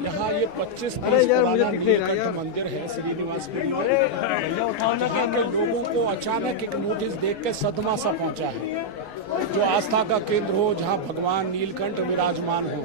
यहाँ ये 25 पुराना नीलकंठ मंदिर है श्रीनिवासपुरी में। यहाँ के लोगों को अचानक एक नोटिस देख के सदमा सा पहुंचा है। जो आस्था का केंद्र हो, जहाँ भगवान नीलकंठ विराजमान हो,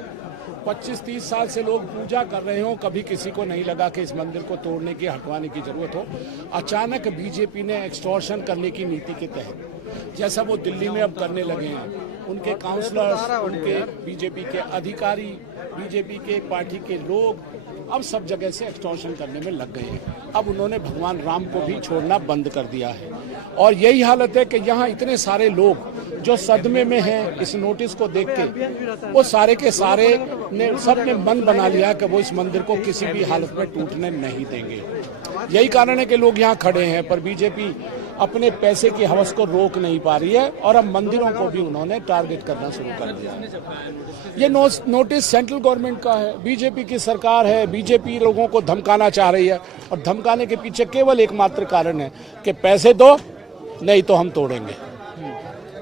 25-30 साल से लोग पूजा कर रहे हो, कभी किसी को नहीं लगा कि इस मंदिर को तोड़ने की, हटवाने की जरूरत हो। अचानक बीजेपी ने एक्सटॉर्शन करने की नीति के तहत, जैसा वो दिल्ली में अब करने लगे हैं, उनके काउंसलर्स, उनके बीजेपी के अधिकारी, बीजेपी के पार्टी के लोग अब सब जगह से एक्सटॉर्शन करने में लग गए हैं। अब उन्होंने भगवान राम को भी छोड़ना बंद कर दिया है और यही हालत है कि यहाँ इतने सारे लोग जो सदमे में हैं इस नोटिस को देख के, वो सारे के सारे ने सबने मन बना लिया कि वो इस मंदिर को किसी भी हालत में टूटने नहीं देंगे। यही कारण है कि लोग यहाँ खड़े हैं, पर बीजेपी अपने पैसे की हवस को रोक नहीं पा रही है और अब मंदिरों को भी उन्होंने टारगेट करना शुरू कर दिया। ये नोटिस सेंट्रल गवर्नमेंट का है, बीजेपी की सरकार है। बीजेपी लोगों को धमकाना चाह रही है और धमकाने के पीछे केवल एकमात्र कारण है कि पैसे दो, नहीं तो हम तोड़ेंगे।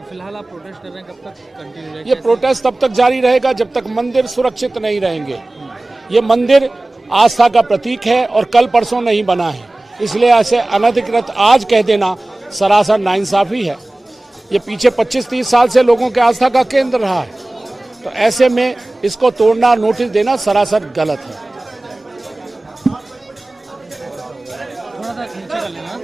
फिलहाल आप प्रोटेस्ट कर रहे हैं, कब तक कंटिन्यू रहेगा? ये प्रोटेस्ट तब तक जारी रहेगा जब तक मंदिर सुरक्षित नहीं रहेंगे। ये मंदिर आस्था का प्रतीक है और कल परसों नहीं बना है, इसलिए ऐसे अनधिकृत आज कह देना सरासर नाइंसाफी है। ये पीछे 25-30 साल से लोगों के आस्था का केंद्र रहा है, तो ऐसे में इसको तोड़ना, नोटिस देना सरासर गलत है। थोड़ा सा नीचे कर लेना।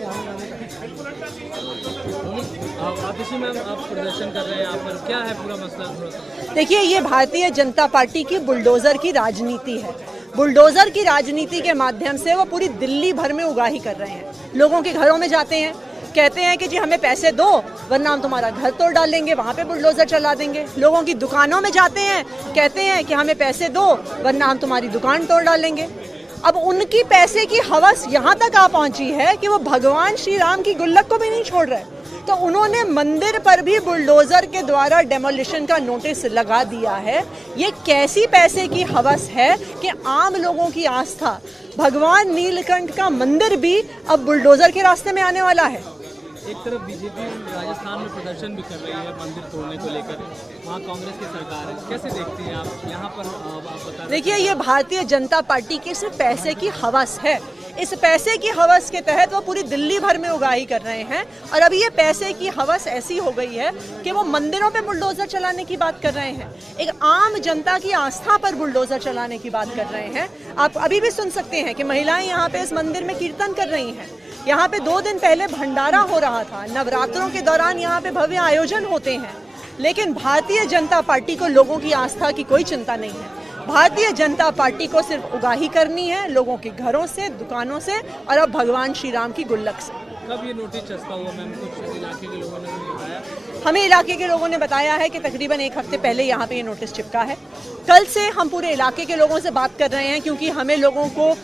आतिशी मैम, आप प्रदर्शन कर रहे हैं यहाँ पर, क्या है पूरा मसला? देखिए, ये भारतीय जनता पार्टी की बुलडोजर की राजनीति है। बुलडोजर की राजनीति के माध्यम से वो पूरी दिल्ली भर में उगाही कर रहे हैं। लोगों के घरों में जाते हैं, कहते हैं कि जी हमें पैसे दो वरना हम तुम्हारा घर तोड़ डालेंगे, वहाँ पे बुलडोजर चला देंगे। लोगों की दुकानों में जाते हैं, कहते हैं कि हमें पैसे दो वरना हम तुम्हारी दुकान तोड़ डालेंगे। अब उनकी पैसे की हवस यहाँ तक आ पहुंची है कि वो भगवान श्री राम की गुल्लक को भी नहीं छोड़ रहे, तो उन्होंने मंदिर पर भी बुलडोजर के द्वारा डेमोलिशन का नोटिस लगा दिया है। ये कैसी पैसे की हवस है कि आम लोगों की आस्था, भगवान नीलकंठ का मंदिर भी अब बुलडोजर के रास्ते में आने वाला है। एक तरफ बीजेपी राजस्थान में प्रदर्शन भी कर रही है मंदिर तोड़ने को लेकर, वहाँ कांग्रेस की सरकार है, कैसे देखती हैं आप यहाँ पर? आप बता। देखिए, ये भारतीय जनता पार्टी की सिर्फ पैसे की हवस है। इस पैसे की हवस के तहत वो पूरी दिल्ली भर में उगाही कर रहे हैं और अभी ये पैसे की हवस ऐसी हो गई है कि वो मंदिरों पे बुलडोजर चलाने की बात कर रहे हैं, एक आम जनता की आस्था पर बुलडोजर चलाने की बात कर रहे हैं। आप अभी भी सुन सकते हैं कि महिलाएं यहाँ पे इस मंदिर में कीर्तन कर रही हैं। यहाँ पे 2 दिन पहले भंडारा हो रहा था, नवरात्रों के दौरान यहाँ पे भव्य आयोजन होते हैं, लेकिन भारतीय जनता पार्टी को लोगों की आस्था की कोई चिंता नहीं है। भारतीय जनता पार्टी को सिर्फ उगाही करनी है लोगों के घरों से, दुकानों से और अब भगवान श्री राम की गुल्लक से। कब ये नोटिस चस्पा हुआ मैम? कुछ इलाके के लोगों ने बताया? हमें इलाके के लोगों ने बताया है कि तकरीबन 1 हफ्ते पहले यहाँ पे ये नोटिस चिपका है। कल से हम पूरे इलाके के लोगों से बात कर रहे हैं, क्योंकि हमें लोगों को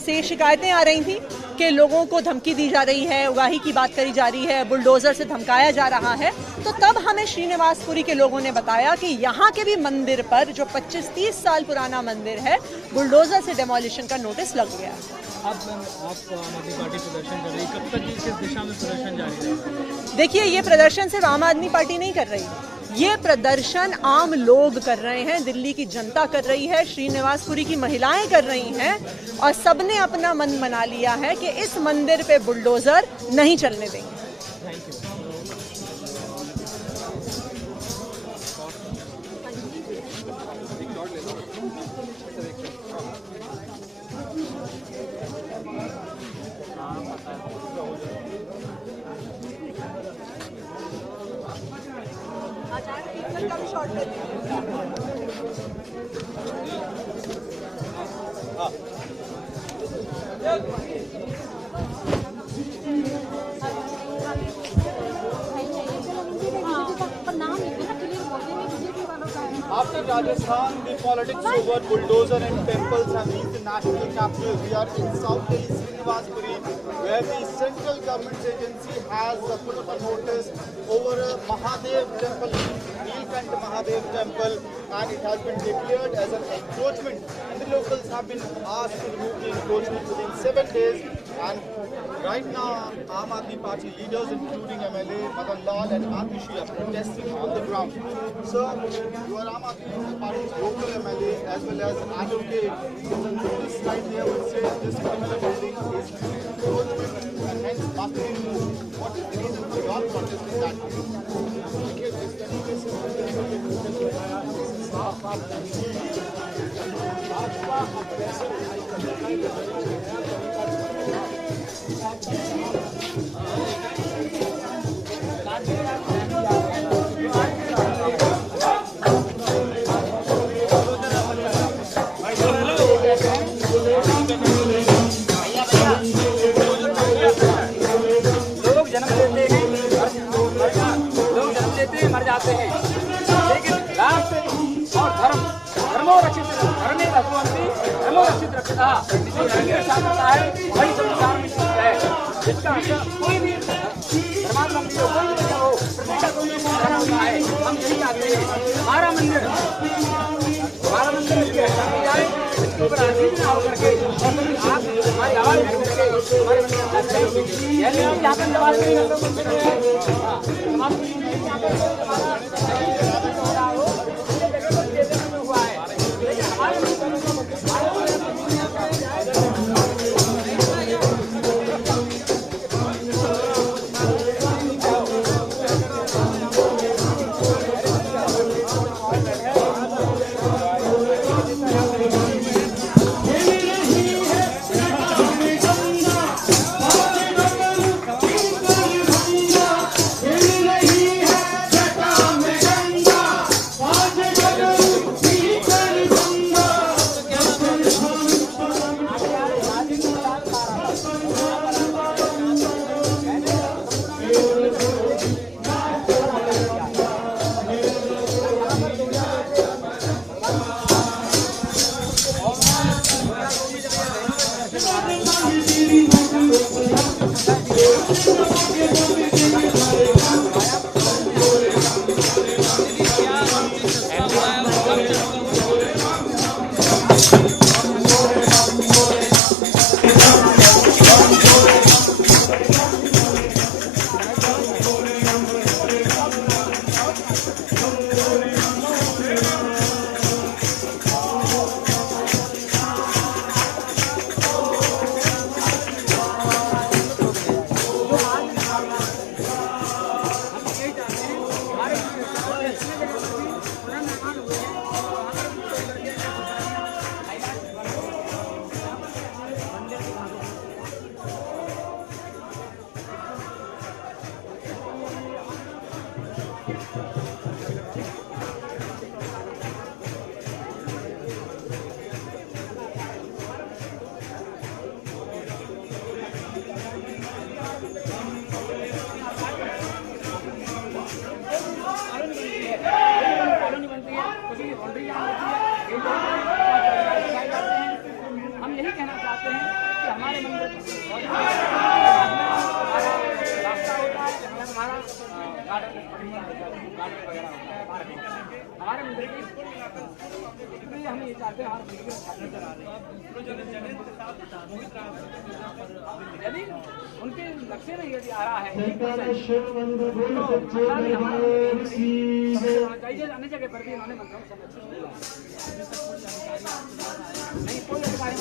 से शिकायतें आ रही थी कि लोगों को धमकी दी जा रही है, उगाही की बात करी जा रही है, बुलडोजर से धमकाया जा रहा है। तो तब हमें श्रीनिवासपुरी के लोगों ने बताया कि यहाँ के भी मंदिर पर, जो 25-30 साल पुराना मंदिर है, बुलडोजर से डेमोलिशन का नोटिस लग गया। आप आम आदमी पार्टी प्रदर्शन कर रही है, कब तक किस दिशा में प्रदर्शन जारी रहेगा? देखिए, ये प्रदर्शन सिर्फ आम आदमी पार्टी नहीं कर रही, ये प्रदर्शन आम लोग कर रहे हैं, दिल्ली की जनता कर रही है, श्रीनिवासपुरी की महिलाएं कर रही हैं और सबने अपना मन बना लिया है कि इस मंदिर पे बुलडोजर नहीं चलने देंगे। Thank you. After Rajasthan, the politics over bulldozer and temples have reached the national capital. We are in South Delhi, Srinivaspuri, where the central government agency has put up a notice over a Mahadev temple, Neelkant Mahadev temple, and it has been declared as an encroachment. And the locals have been asked to remove the encroachment within 7 days. And right now, Aam Aadmi Party leaders, including MLA Madan Lal and Atishi, are protesting on the ground. Sir, you are Aam Aadmi Party's local MLA as well as advocate. The notice right here would say this particular building is encroachment and hence must be removed. What is the reason for your protest in that case? मर जाते हैं, लेकिन राष्ट्र और धर्मो रक्षित धर्मे रघुवंशी धर्मो रक्षित रक्षता जो धर्म रक्षा करता है वही संसार में सुख है। जिसका कोई भी धर्मावलंबी हो, कोई भी हो, प्रतिष्ठा कोई भी धर्म होता है, हम यही चाहते हैं हमारा मंदिर की रक्षा की जाए, इसके ऊपर राजनीति ना होकर के और आप हमारी आवाज रख करके हमारे मंदिर यहाँ पर जवाब हम यही कहना चाहते हैं कि हमारे मंदिर रास्ता होता है, हमारा गार्डन वगैरह होता है, हमारे मंदिर की इसलिए हम ये चाहते हैं यदि उनके लक्ष्य में यदि आ रहा है अन्य जगह पर भी उन्होंने मंत्रों नहीं कोई अधिकारी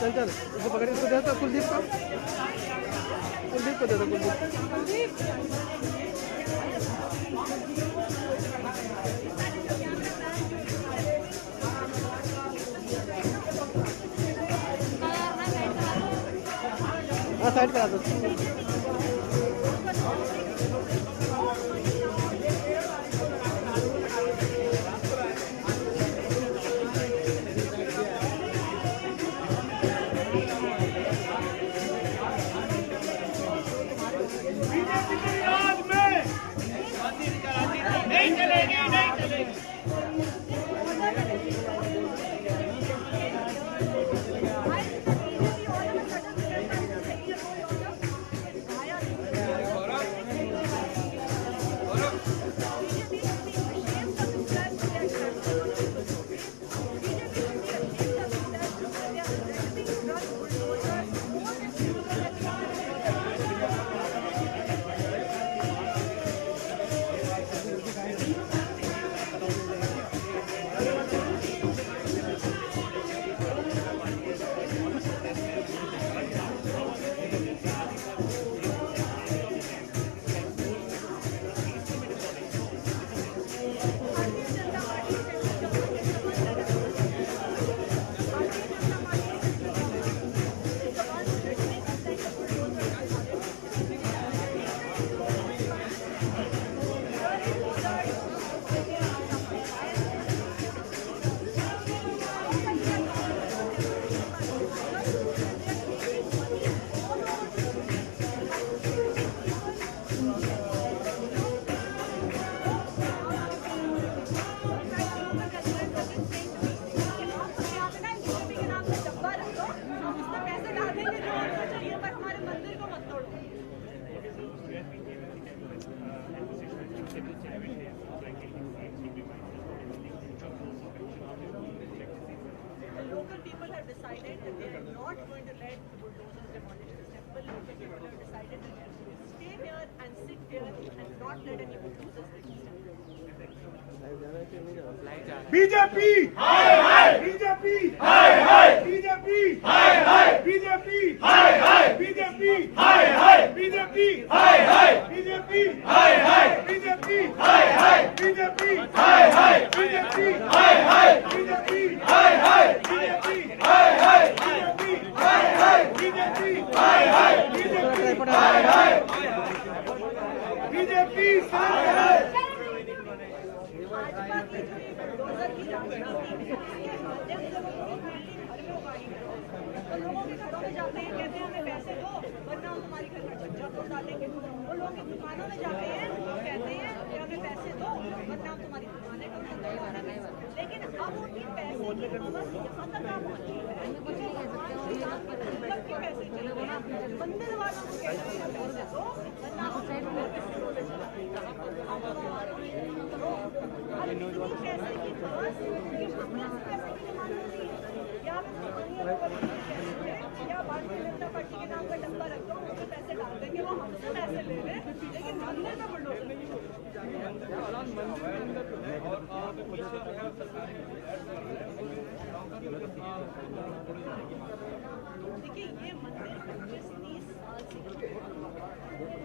चल चल इसको पकड़, इसको दे दो कुलदीप को, कुलदीप को दे दो, कुलदीप। हाँ साइड करा दो। Local people have decided that they are not going to let bulldozers demolish this temple. Local people have decided that they are going to stay here and sit here and not let any bulldozers take this temple. BJP हाय हाय, BJP हाय हाय, BJP हाय हाय, BJP हाय हाय, BJP हाय हाय, बीजेपी हाय हाय, बीजेपी हाय हाय, बीजेपी हाय हाय, बीजेपी हाय हाय, बीजेपी हाय हाय, बीजेपी हाय हाय, बीजेपी हाय हाय, बीजेपी हाय हाय, बीजेपी हाय हाय, बीजेपी हाय हाय, बीजेपी हाय हाय। भाजपा की जो ये बुलडोजर की राजनीति है, इसके माध्यम से वो पूरी दिल्ली भर में उगाही है। तो लोगों के घरों में जाते हैं, कहते हैं हमें पैसे दो वरना हम तुम्हारी घर में छज्जा तोड़ डालेंगे। वो लोग की दुकानों में जाते हैं, कहते हैं कि हमें पैसे दो वरना हम तुम्हारी दुकानें कम तोड़ डालेंगे। लेकिन अब उनकी पैसे की नौबत यहाँ तक आ पहुंची है कि जो यहाँ पर मतलब के पैसे चले गए, मंदिर वालों को कहते हैं पैसे दो वरना हम पैसे की बात या भारतीय जनता पार्टी के नाम का डब्बा रख दो, उसमें पैसे डाल देंगे, वो हमसे पैसे ले रहे, लेकिन मंदिर में बुलडोजर नहीं। देखिए ये मंदिर 25-30 साल से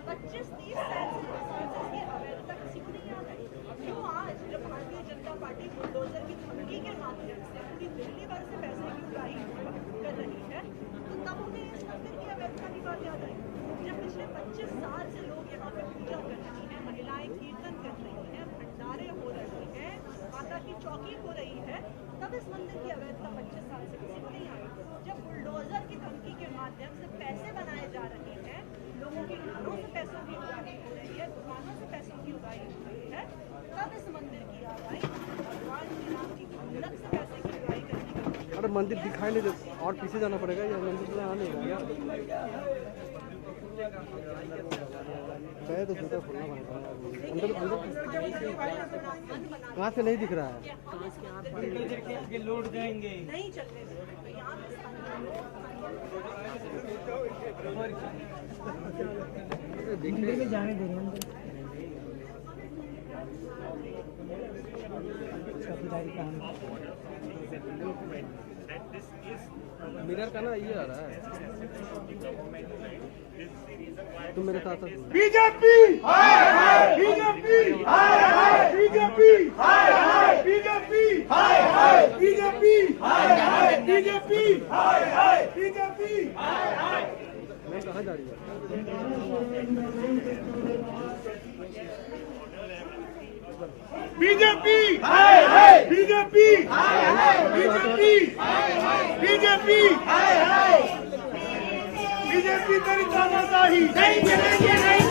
25-30 साल से इसकी अवैधता किसी को नहीं याद है। क्यों आज जब भारतीय जनता पार्टी बुलडोजर की धमकी के माध्यम से पूरी दिल्ली भर से पैसे की उगाही कर रही है, तो तब उन्हें इस मंदिर की अवैधता की बात याद आई। जब पिछले 25 साल से लोग यहाँ पे पूजा कर रही हैं, महिलाएं कीर्तन कर रही हैं, भंडारे हो रहे हैं, माता की चौकी हो रही है, तब इस मंदिर की अवैधता 25 साल से किसी को नहीं आई। जब बुलडोजर की धमकी के माध्यम से पैसे बनाए जा रहे हैं, लोगों के घरों से पैसों की उगाही हो रही है, दुकानों से पैसों की उगाही हो रही है, तब इस मंदिर की याद आई। भगवान श्री राम की खुंदक से पैसे की उगाही करने का। अरे मंदिर दिखाई नहीं दे, और पीछे जाना पड़ेगा, या मंदिर तो यहाँ नहीं होगा। तो जूता खोलना पड़ेगा अंदर अंदर। कहाँ से नहीं दिख रहा है? लौट जाएंगे नहीं चलने देंगे। यहाँ पे दिखने में जाने दे रहे हैं। मिरर का ना ये आ रहा है, तुम मेरे साथ साथ BJP BJP BJP BJP BJP BJP BJP मैं कहाँ जा रही है? BJP BJP BJP BJP BJP तेरी तानाशाही नहीं चलेगी, नहीं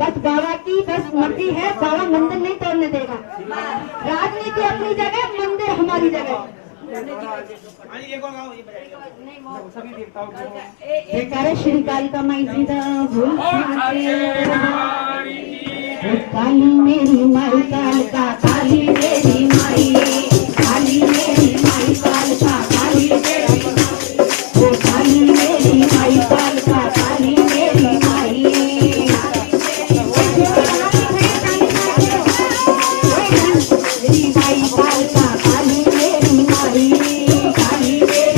बस बाबा की बस मर्जी है, बाबा मंदिर नहीं तोड़ने देगा। राजनीति अपनी जगह, मंदिर हमारी जगह। जयकारा श्री कालिका माई जी दा बोल काली मेरी माई कालिका, काली मेरी माई, काली मेरी माई कालिका, काली मेरी माई, काली मेरी माई कालिका, काली मेरी माई। मेरी माई कालिका, काली मेरी माई, काली मेरी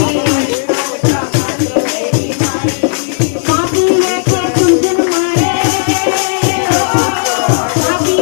पापी लेके कुंजन मारे, पापी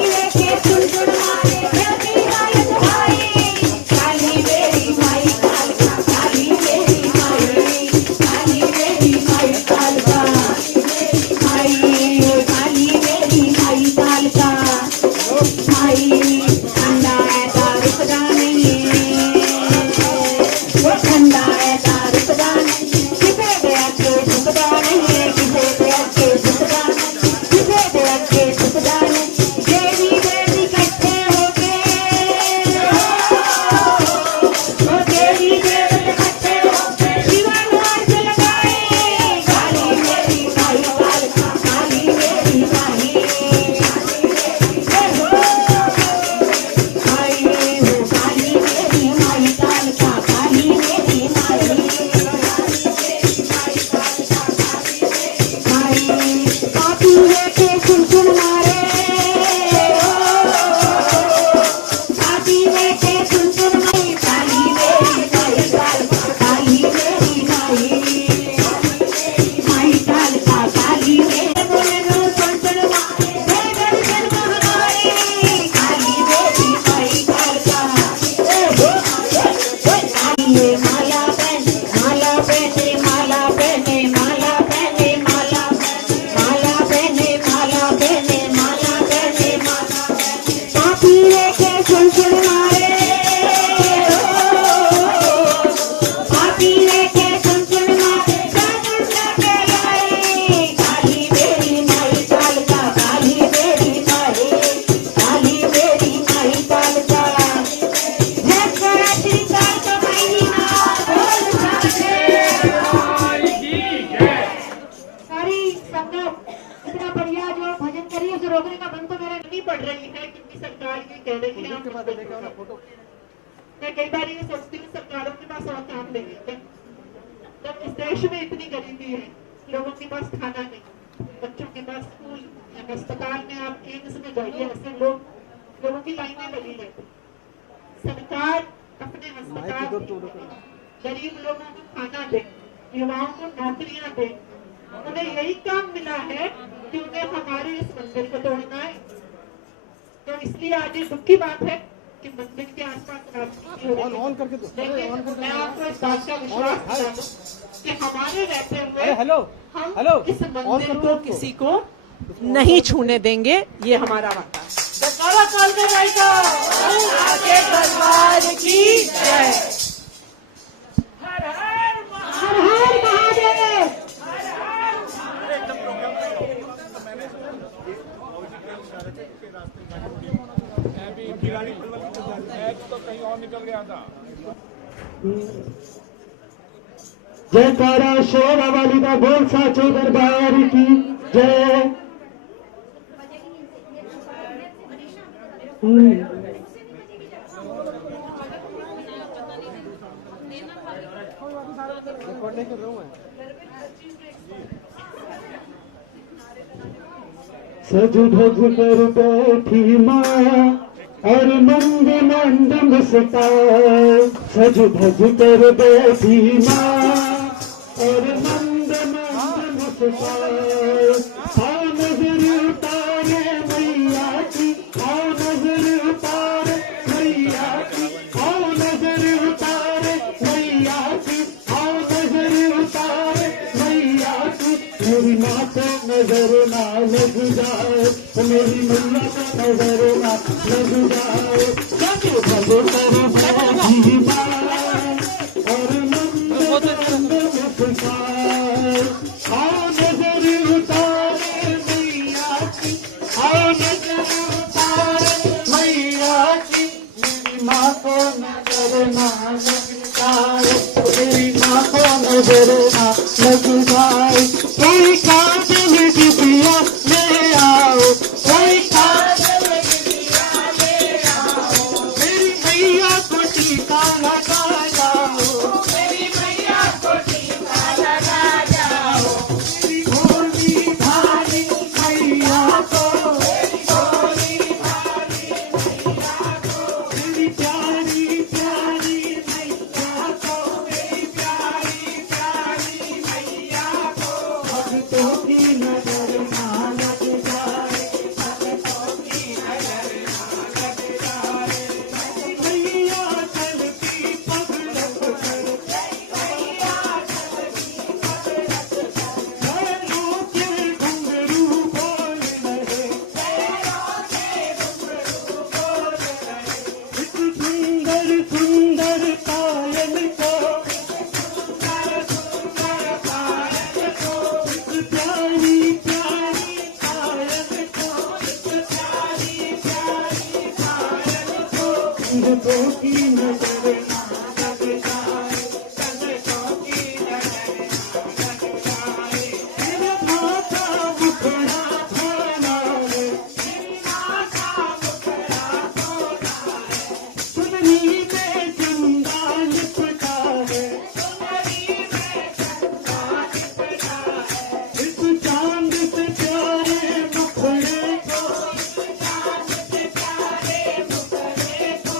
मैं कई बार ये सोचती हूँ सरकारों के पास और काम नहीं है। जब इस देश में इतनी गरीबी है, लोगों के पास खाना नहीं, बच्चों के पास स्कूल, अस्पताल में आप एम्स में जाइए, ऐसे लोगों की लाइनें लगी रहती। सरकार अपने अस्पताल गरीब लोगों को खाना दे, युवाओं को नौकरियां दे। उन्हें यही काम मिला है कि उन्हें हमारे इस मंदिर को तोड़ना है। तो इसलिए आज ये दुख की बात है कि मंदिर के आसपास राजनीति हो रही है। लेकिन मैं आपको इस बात का विश्वास दिला दूं कि हमारे रहते हुए हम इस मंदिर को किसी को नहीं छूने देंगे, ये हमारा वादा है। आगे दरबार की जय। हर हर महादेव। तो कहीं और निकल गया था। जयकारा शेरा वाली का बोल साचे दरबार की जय। सज धज कर बैठी माँ और मंद मंद मुस्काए। सज धज कर बैठी माँ और मंद मंद मुस्काए। आओ नजर उतारे मैया की, आओ नजर उतारे मैया की, आओ नजर उतारे मैया की, आओ नजर उतारे मैया की। मेरी माँ को नजर ना लग जाए, मेरी मैया को नजर ना लग जाए। सच भलो करो बैठी माँ और मंद मंद मुस्काए। आओ नजर उतारे मैया की, आओ नजर उतारे मैया की। मेरी माँ को नजर ना लग जाए, मेरी माँ को नजर ना लग जाए। कोई कांच में डिबिया ले आओ, कोई कांच में डिबिया ले आओ। मेरी मैया को टीका लगा जाओ, मेरी मैया को टीका लगा जाओ। मेरी भोली भाली मैया को, मेरी भोली भाली मैया को, मेरी प्यारी प्यारी मैया को, मेरी प्यारी प्यारी मैया को। भक्तों की नजर ना लग जाए, भक्तों की नजर ना लग जाए। मैया चलती पगलक कर, मैया चलती पगलक कर। पैरों के घुंघरू बोल रहे, पैरों के घुंघरू बोल रहे। इस सुंदर सुंदर पायल को, सुंदर सुंदर पायल को, इस प्यारी प्यारी पायल को, इस प्यारी प्यारी पायल को। संगतों की नजर ना लग जाए, संगतों की नजर ना लग जाए। मेरा माथा मुखड़ा धोना है, मेरी माथा मुखड़ा धोना है। सुनरी में चंदा लिपटा है, सुनरी में चंदा लिपटा है। इस चांद से प्यारे मुखड़े को, इस चांद से प्यारे मुखड़े को,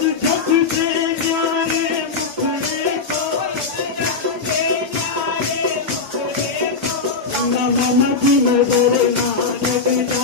इस जग से प्यारे मुखड़े को, इस जग से प्यारे मुखड़े को। गंगा मामा की नजर ना लग जाए,